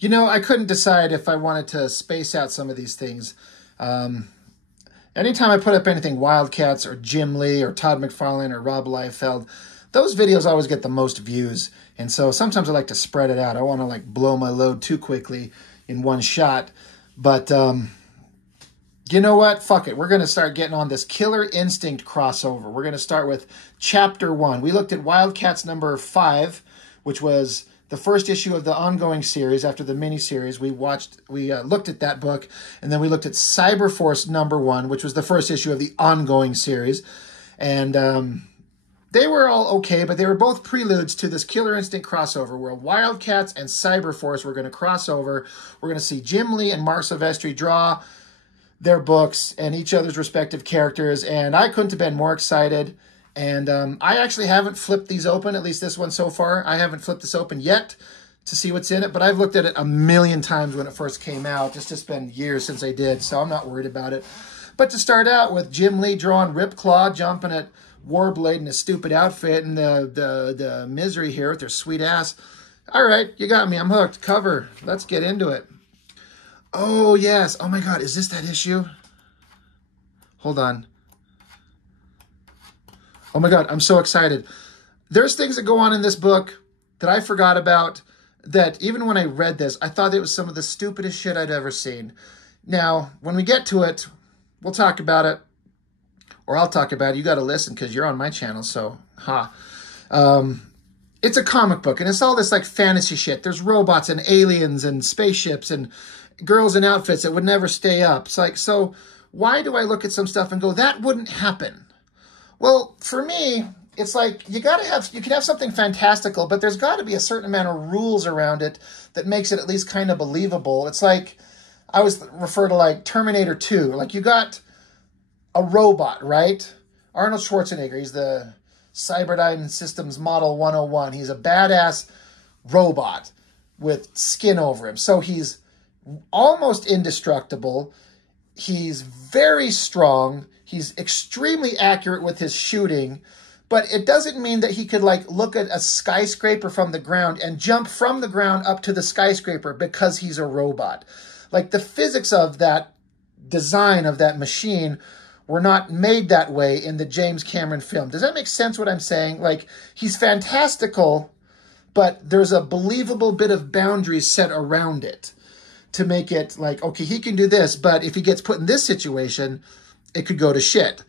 You know, I couldn't decide if I wanted to space out some of these things. Anytime I put up anything Wildcats or Jim Lee or Todd McFarlane or Rob Liefeld, those videos always get the most views. And so sometimes I like to spread it out. I want to like blow my load too quickly in one shot. But you know what? Fuck it. We're going to start getting on this Killer Instinct crossover. We're going to start with Chapter 1. We looked at Wildcats number 5, which was the first issue of the ongoing series after the miniseries. We looked at that book, and then we looked at Cyberforce number 1, which was the first issue of the ongoing series. And they were all okay, but they were both preludes to this Killer Instinct crossover where Wildcats and Cyberforce were going to cross over. We're going to see Jim Lee and Marc Silvestri draw their books and each other's respective characters, and I couldn't have been more excited. And I actually haven't flipped these open, at least this one so far. I haven't flipped this open yet to see what's in it, but I've looked at it a million times when it first came out. It's just been years since I did, so I'm not worried about it. But to start out with Jim Lee drawing Ripclaw, jumping at Warblade in his stupid outfit, and the Misery here with their sweet ass. All right, you got me. I'm hooked. Cover. Let's get into it. Oh, yes. Oh, my God. Is this that issue? Hold on. Oh my God, I'm so excited. There's things that go on in this book that I forgot about, that even when I read this, I thought it was some of the stupidest shit I'd ever seen. Now, when we get to it, we'll talk about it, or I'll talk about it. You got to listen because you're on my channel, so ha. It's a comic book, and it's all this like fantasy shit. There's robots and aliens and spaceships and girls in outfits that would never stay up. It's like, so why do I look at some stuff and go, that wouldn't happen? Well, for me, it's like you can have something fantastical, but there's got to be a certain amount of rules around it that makes it at least kind of believable. It's like, I always refer to like Terminator 2. Like you got a robot, right? Arnold Schwarzenegger, he's the Cyberdyne Systems Model 101. He's a badass robot with skin over him. So he's almost indestructible. He's very strong. He's extremely accurate with his shooting, but it doesn't mean that he could like look at a skyscraper from the ground and jump from the ground up to the skyscraper because he's a robot. Like the physics of that design of that machine were not made that way in the James Cameron film. Does that make sense what I'm saying? Like he's fantastical, but there's a believable bit of boundaries set around it to make it like, okay, he can do this, but if he gets put in this situation, it could go to shit.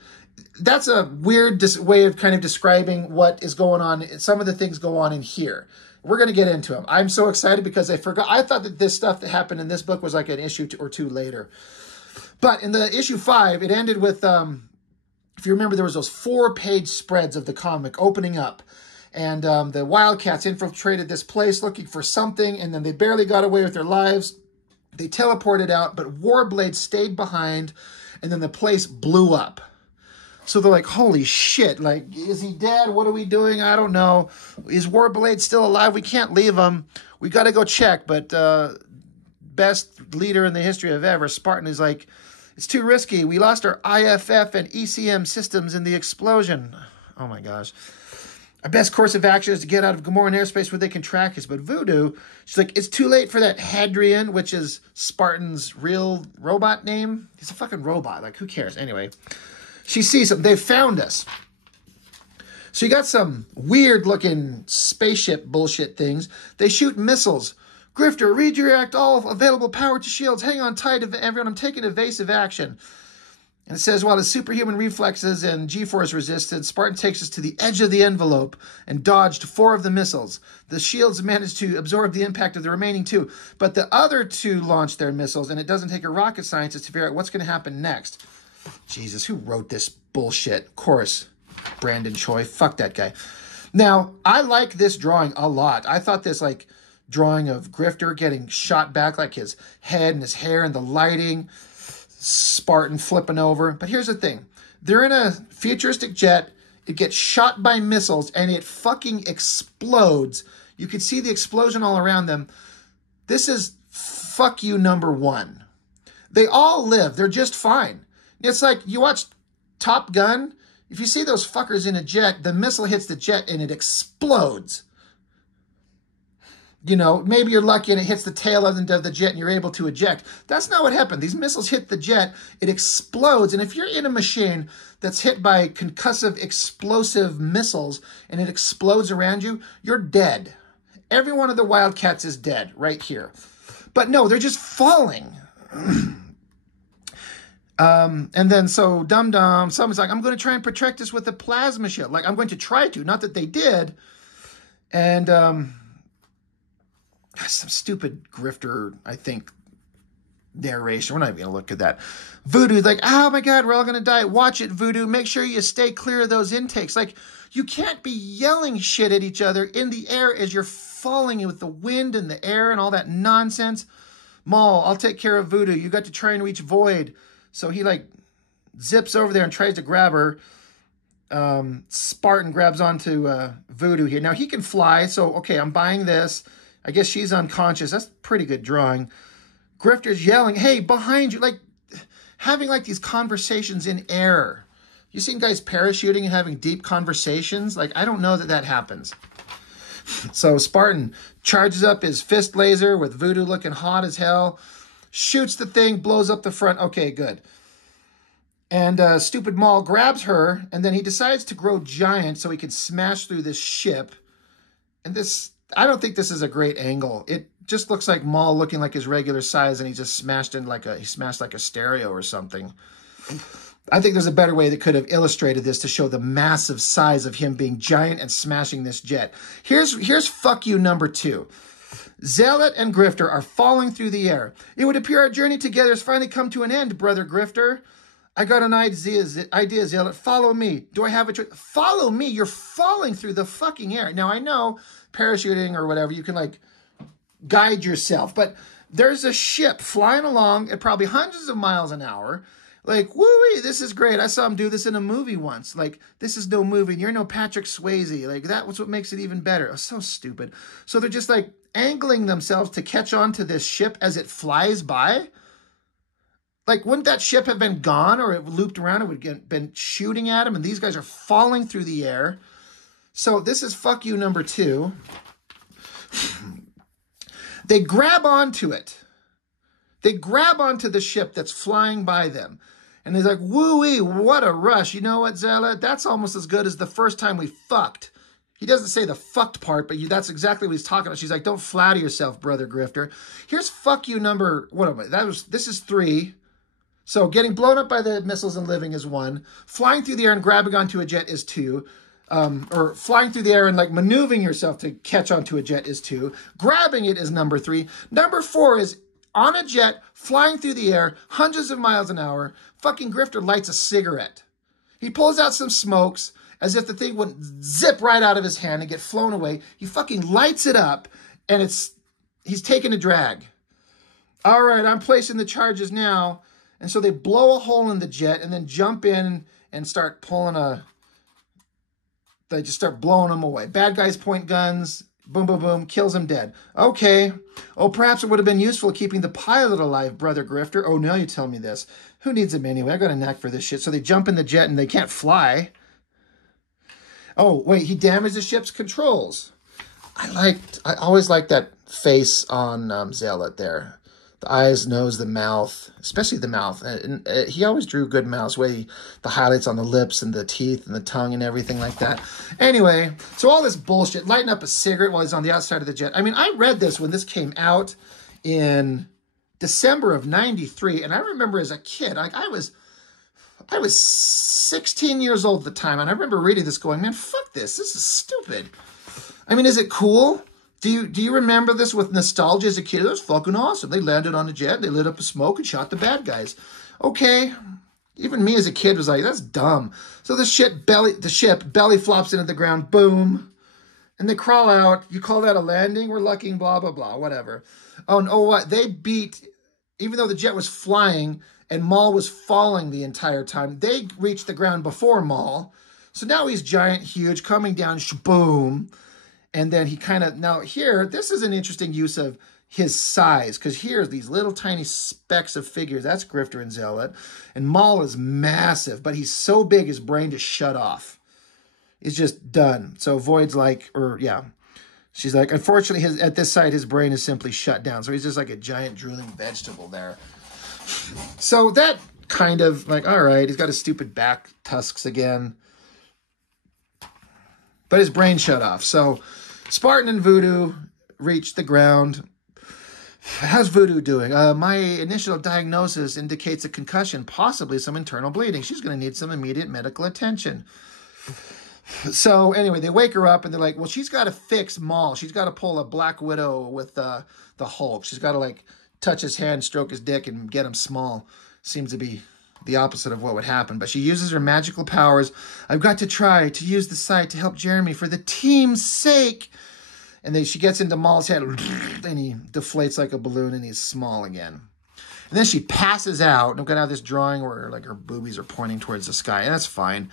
That's a weird way of kind of describing what is going on. Some of the things go on in here. We're going to get into them. I'm so excited because I forgot. I thought that this stuff that happened in this book was like an issue or two later. But in the issue 5, it ended with, if you remember, there was those 4-page spreads of the comic opening up. And the Wildcats infiltrated this place looking for something, and then they barely got away with their lives. They teleported out, but Warblade stayed behind, and then the place blew up. So they're like, holy shit, like, is he dead? What are we doing? I don't know. Is Warblade still alive? We can't leave him. We got to go check. But best leader in the history of ever, Spartan, is like, it's too risky. We lost our IFF and ECM systems in the explosion. Oh my gosh. Our best course of action is to get out of Gamoran airspace where they can track us. But Voodoo, she's like, it's too late for that Hadrian, which is Spartan's real robot name. He's a fucking robot. Like, who cares? Anyway, she sees them. They've found us. So you got some weird-looking spaceship bullshit things. They shoot missiles. Grifter, redirect all available power to shields. Hang on tight, everyone. I'm taking evasive action. And it says, while his superhuman reflexes and G-force resisted, Spartan takes us to the edge of the envelope and dodged 4 of the missiles. The shields managed to absorb the impact of the remaining 2, but the other 2 launched their missiles, and it doesn't take a rocket scientist to figure out what's going to happen next. Jesus, who wrote this bullshit? Of course, Brandon Choi. Fuck that guy. Now, I like this drawing a lot. I thought this, like, drawing of Grifter getting shot back, like his head and his hair and the lighting, Spartan flipping over. But here's the thing. They're in a futuristic jet. It gets shot by missiles, and it fucking explodes. You can see the explosion all around them. This is fuck you number 1. They all live. They're just fine. It's like you watch Top Gun. If you see those fuckers in a jet, the missile hits the jet, and it explodes. You know, maybe you're lucky and it hits the tail of the jet and you're able to eject. That's not what happened. These missiles hit the jet, it explodes. And if you're in a machine that's hit by concussive explosive missiles and it explodes around you, you're dead. Every one of the Wildcats is dead right here. But no, they're just falling. And then so dum-dum, someone's like, I'm going to try and protect us with a plasma shield. Like, I'm going to try to, not that they did. And some stupid grifter, I think, narration. We're not even going to look at that. Voodoo's like, oh my God, we're all going to die. Watch it, Voodoo. Make sure you stay clear of those intakes. Like, you can't be yelling shit at each other in the air as you're falling with the wind and the air and all that nonsense. Maul, I'll take care of Voodoo. You got to try and reach Void. So he, like, zips over there and tries to grab her. Spartan grabs onto Voodoo here. Now, he can fly, so, okay, I'm buying this. I guess she's unconscious. That's pretty good drawing. Grifter's yelling, hey, behind you. Like, having, like, these conversations in air. You seen guys parachuting and having deep conversations? Like, I don't know that that happens. So Spartan charges up his fist laser with Voodoo looking hot as hell. Shoots the thing, blows up the front. Okay, good. And stupid Maul grabs her, and then he decides to grow giant so he can smash through this ship. And this, I don't think this is a great angle. It just looks like Maul looking like his regular size, and he just smashed in like he smashed like a stereo or something. I think there's a better way that could have illustrated this to show the massive size of him being giant and smashing this jet. Here's fuck you number 2. Zealot and Grifter are falling through the air. It would appear our journey together has finally come to an end, brother Grifter. I got an idea, Zealot. Follow me. Do I have a choice? Follow me? You're falling through the fucking air. Now, I know parachuting or whatever, you can, like, guide yourself. But there's a ship flying along at probably hundreds of miles an hour. Like, woo-wee, this is great. I saw him do this in a movie once. Like, this is no movie. You're no Patrick Swayze. Like, that was what makes it even better. It was so stupid. So they're just, like, angling themselves to catch on to this ship as it flies by. Like, wouldn't that ship have been gone or it looped around? It would have been shooting at them, and these guys are falling through the air. So this is fuck you number 2. They grab onto it. They grab onto the ship that's flying by them. And he's like, woo-wee, what a rush. You know what, Zealot? That's almost as good as the first time we fucked. He doesn't say the fucked part, but that's exactly what he's talking about. She's like, don't flatter yourself, brother Grifter. Here's fuck you number, what am I? This is 3. So getting blown up by the missiles and living is 1. Flying through the air and grabbing onto a jet is 2. Or flying through the air and, like, maneuvering yourself to catch onto a jet is 2. Grabbing it is number 3. Number 4 is on a jet, flying through the air, hundreds of miles an hour. Fucking Grifter lights a cigarette. He pulls out some smokes as if the thing would zip right out of his hand and get flown away. He fucking lights it up, and he's taking a drag. All right, I'm placing the charges now. And so they blow a hole in the jet and then jump in and start they just start blowing them away. Bad guys point guns. Boom, boom, boom. Kills him dead. Okay. Oh, perhaps it would have been useful keeping the pilot alive, brother Grifter. Oh, now you tell me this. Who needs him anyway? I got a knack for this shit. So they jump in the jet and they can't fly. Oh, wait. He damaged the ship's controls. I always liked that face on Zealot there. The eyes, nose, the mouth, especially the mouth. And he always drew good mouths, the highlights on the lips and the teeth and the tongue and everything like that. Anyway, so all this bullshit, lighting up a cigarette while he's on the outside of the jet. I mean, I read this when this came out in December of '93, and I remember as a kid, like I was 16 years old at the time, and I remember reading this going, man, fuck this. This is stupid. I mean, is it cool? Do you remember this with nostalgia as a kid? It was fucking awesome. They landed on a jet, they lit up a smoke and shot the bad guys. Okay. Even me as a kid was like, that's dumb. So the ship belly flops into the ground, boom. And they crawl out. You call that a landing? We're lucking, blah, blah, blah, whatever. Oh, and what? They beat, even though the jet was flying and Maul was falling the entire time, they reached the ground before Maul. So now he's giant, huge, coming down, boom. And then he kind of, now here, this is an interesting use of his size, because here's these little tiny specks of figures. That's Grifter and Zealot. And Maul is massive, but he's so big his brain just shut off. It's just done. So Void's like, She's like, unfortunately, at this site, his brain is simply shut down. So he's just like a giant drooling vegetable there. So that kind of like, all right, he's got his stupid back tusks again. But his brain shut off. So Spartan and Voodoo reached the ground. How's Voodoo doing? My initial diagnosis indicates a concussion, possibly some internal bleeding. She's going to need some immediate medical attention. So anyway, they wake her up and they're like, well, she's got to fix Maul. She's got to pull a Black Widow with the Hulk. She's got to like touch his hand, stroke his dick, and get him small. Seems to be the opposite of what would happen. But she uses her magical powers. I've got to try to use the site to help Jeremy for the team's sake. And then she gets into Maul's head, and he deflates like a balloon, and he's small again. And then she passes out. And I'm going to have this drawing where like her boobies are pointing towards the sky. And that's fine.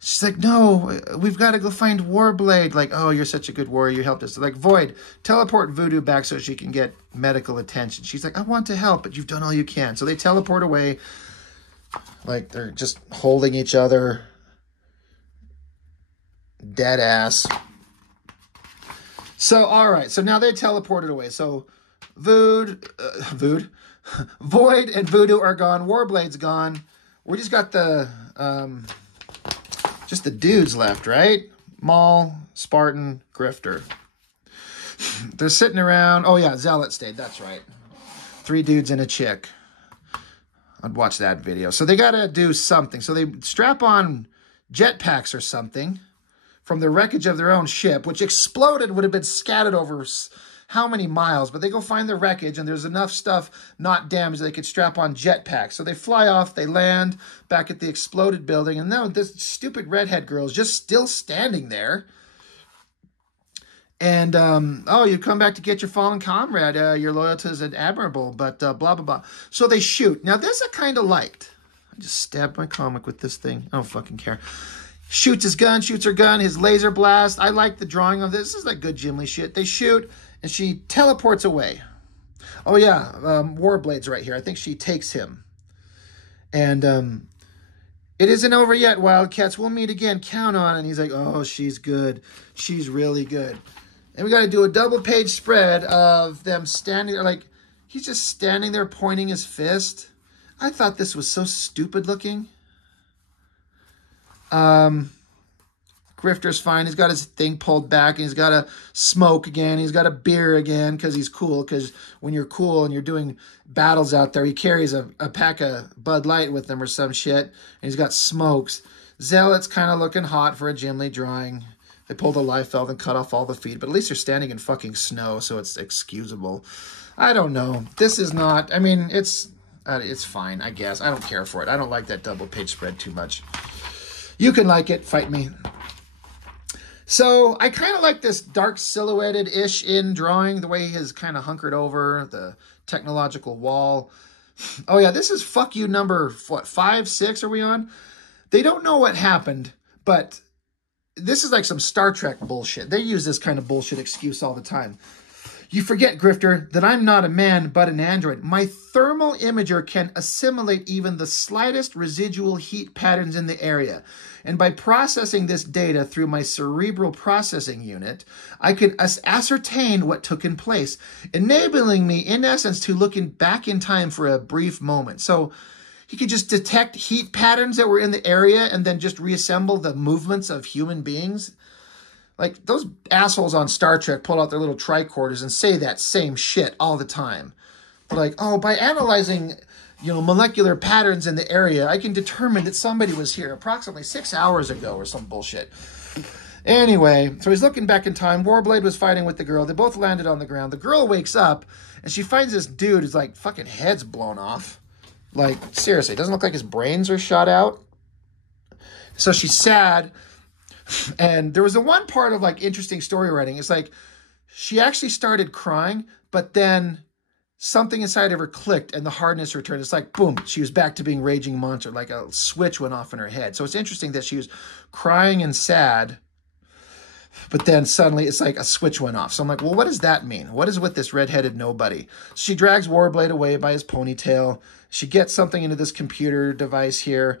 She's like, no, we've got to go find Warblade. Like, oh, you're such a good warrior. You helped us. They're like, Void, teleport Voodoo back so she can get medical attention. She's like, I want to help, but you've done all you can. So they teleport away. Like, they're just holding each other. Dead ass. So, all right. So now they teleported away. So Void and Voodoo are gone. Warblade's gone. We just got the dudes left, right? Maul, Spartan, Grifter. They're sitting around. Oh, yeah, Zealot stayed. That's right. 3 dudes and a chick. I'd watch that video. So they got to do something. So they strap on jetpacks or something from the wreckage of their own ship, which exploded, would have been scattered over how many miles. But they go find the wreckage, and there's enough stuff not damaged they could strap on jetpacks. So they fly off, they land back at the exploded building, and now this stupid redhead girl is just still standing there. And, oh, you come back to get your fallen comrade. Your loyalty is admirable, but blah, blah, blah. So they shoot. Now, this I kind of liked. I just stabbed my comic with this thing. I don't fucking care. Shoots his gun, shoots her gun, his laser blast. I like the drawing of this. This is like good Jim Lee shit. They shoot, and she teleports away. Oh, yeah, Warblade's right here. I think she takes him. And it isn't over yet, Wildcats. We'll meet again. Count on it. And he's like, oh, she's good. She's really good. And we got to do a double-page spread of them standing there. Like, he's just standing there pointing his fist. I thought this was so stupid looking. Grifter's fine. He's got his thing pulled back, and he's got a smoke again. He's got a beer again because he's cool. Because when you're cool and you're doing battles out there, he carries a pack of Bud Light with him or some shit. And he's got smokes. Zealot's kind of looking hot for a Jim Lee drawing. They pulled a Liefeld and cut off all the feet. But at least they're standing in fucking snow, so it's excusable. I don't know. This is not... I mean, it's fine, I guess. I don't care for it. I don't like that double-page spread too much. You can like it. Fight me. So I kind of like this dark silhouetted-ish in drawing, the way he is kind of hunkered over the technological wall. Oh, yeah, this is fuck you number, what, 5, 6 are we on? They don't know what happened, but this is like some Star Trek bullshit. They use this kind of bullshit excuse all the time. You forget, Grifter, that I'm not a man, but an android. My thermal imager can assimilate even the slightest residual heat patterns in the area. And by processing this data through my cerebral processing unit, I can ascertain what took in place, enabling me, in essence, to look back in time for a brief moment. So he could just detect heat patterns that were in the area and then just reassemble the movements of human beings. Like, those assholes on Star Trek pull out their little tricorders and say that same shit all the time. They're like, oh, by analyzing, molecular patterns in the area, I can determine that somebody was here approximately 6 hours ago or some bullshit. Anyway, so he's looking back in time. Warblade was fighting with the girl. They both landed on the ground. The girl wakes up, and she finds this dude who's like, fucking head's blown off. Like, seriously, it doesn't look like his brains are shot out. So she's sad. And there was the one part of like interesting story writing. It's like she actually started crying, but then something inside of her clicked and the hardness returned. It's like, boom, she was back to being Raging Monster. Like a switch went off in her head. So it's interesting that she was crying and sad, but then suddenly it's like a switch went off. So I'm like, well, what does that mean? What is with this redheaded nobody? She drags Warblade away by his ponytail. She gets something into this computer device here.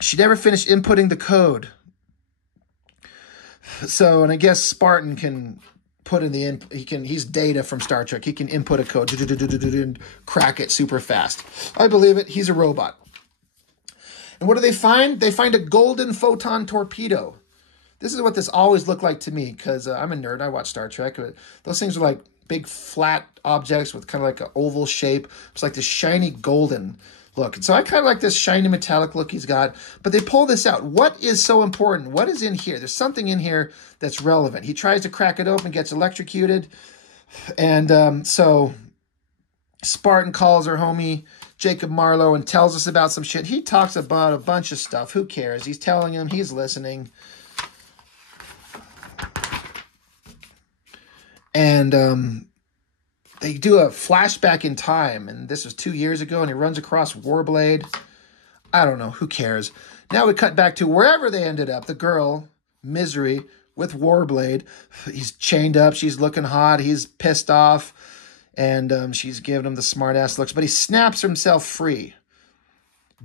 She never finished inputting the code. So, and I guess Spartan can put in the he's Data from Star Trek. He can input a code and crack it super fast. I believe it. He's a robot. And what do they find? They find a golden photon torpedo. This is what this always looked like to me, because I'm a nerd. I watch Star Trek. Those things are like big flat objects with kind of like an oval shape. It's like this shiny golden look. And so I kind of like this shiny metallic look he's got. But they pull this out. What is so important? What is in here? There's something in here that's relevant. He tries to crack it open, gets electrocuted. And so Spartan calls her homie Jacob Marlowe and tells us about some shit. He talks about a bunch of stuff. Who cares? He's telling him. He's listening. And they do a flashback in time. And this was 2 years ago. And he runs across Warblade. I don't know. Who cares? Now we cut back to wherever they ended up. The girl, Misery, with Warblade. He's chained up. She's looking hot. He's pissed off. And she's giving him the smart-ass looks. But he snaps himself free.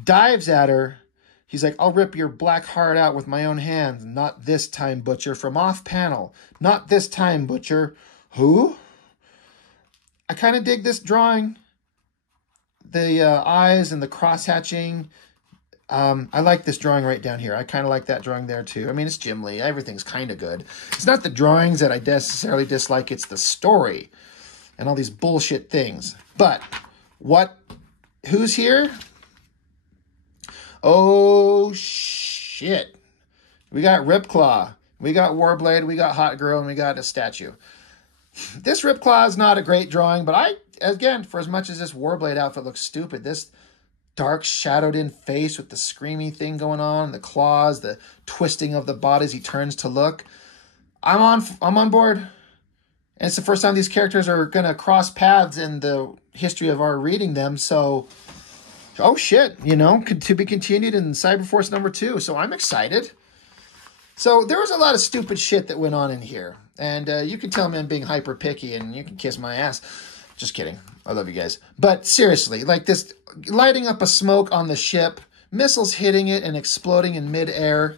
Dives at her. He's like, I'll rip your black heart out with my own hands. Not this time, Butcher. From off panel. Not this time, Butcher. Who? I kind of dig this drawing. The eyes and the cross-hatching. I like this drawing right down here. I kind of like that drawing there too. I mean, it's Jim Lee. Everything's kind of good. It's not the drawings that I necessarily dislike. It's the story and all these bullshit things. But who's here? Oh, shit. We got Ripclaw. We got Warblade. We got Hot Girl. And we got a statue. This Ripclaw is not a great drawing, but again, for as much as this Warblade outfit looks stupid, this dark shadowed in face with the screamy thing going on, the claws, the twisting of the body as he turns to look. I'm on board. And it's the first time these characters are going to cross paths in the history of our reading them. So, oh shit, to be continued in Cyberforce #2. So I'm excited. So there was a lot of stupid shit that went on in here. And you can tell me I'm being hyper picky and you can kiss my ass. Just kidding. I love you guys. But seriously, like this lighting up a smoke on the ship, missiles hitting it and exploding in midair.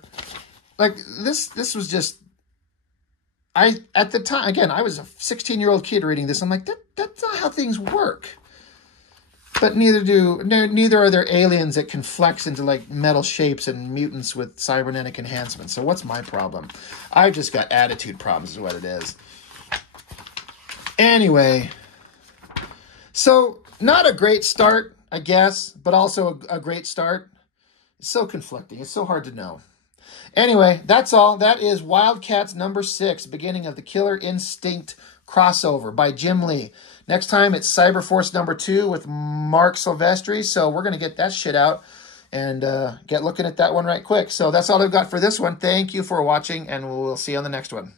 Like this was just, at the time, again, I was a 16-year-old kid reading this. I'm like, that's not how things work. But neither are there aliens that can flex into like metal shapes and mutants with cybernetic enhancements. So what's my problem? I've just got attitude problems is what it is. Anyway, so not a great start, I guess, but also a great start. It's so conflicting. It's so hard to know. Anyway, that's all. That is Wildcats #6, beginning of the Killer Instinct crossover by Jim Lee. Next time, it's Cyberforce #2 with Marc Silvestri. So we're going to get that shit out and get looking at that one right quick. So that's all I've got for this one. Thank you for watching, and we'll see you on the next one.